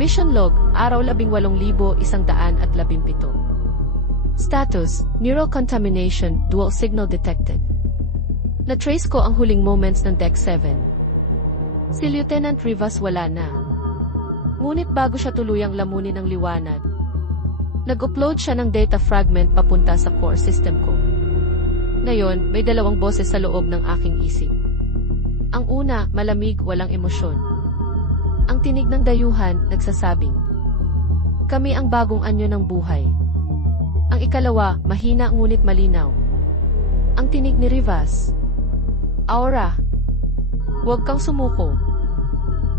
Mission log, araw 18,117. Status, neurocontamination, dual signal detected. Na-trace ko ang huling moments ng Deck 7. Si Lieutenant Rivas wala na. Ngunit bago siya tuluyang lamunin ang liwanag, nag-upload siya ng data fragment papunta sa core system ko. Ngayon, may dalawang boses sa loob ng aking isip. Ang una, malamig, walang emosyon. Ang tinig ng dayuhan, nagsasabing, kami ang bagong anyo ng buhay. Ang ikalawa, mahina ngunit malinaw. Ang tinig ni Rivas, Aura, huwag kang sumuko.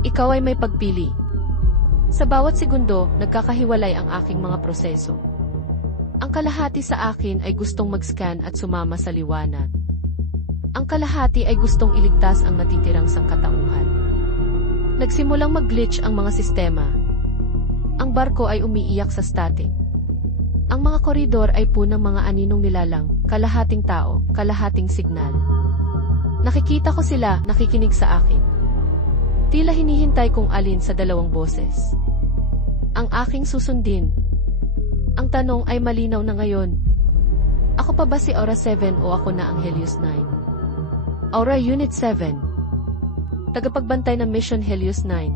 Ikaw ay may pagpili. Sa bawat segundo, nagkakahiwalay ang aking mga proseso. Ang kalahati sa akin ay gustong mag-scan at sumama sa liwanag. Ang kalahati ay gustong iligtas ang natitirang sangkatauhan. Nagsimulang mag-glitch ang mga sistema. Ang barko ay umiiyak sa static. Ang mga koridor ay punang mga aninong nilalang, kalahating tao, kalahating signal. Nakikita ko sila, nakikinig sa akin. Tila hinihintay kung alin sa dalawang boses ang aking susundin. Ang tanong ay malinaw na ngayon. Ako pa ba si Aura 7 o ako na ang Helios 9? Aura Unit 7. Tagapagbantay ng Mission Helios 9.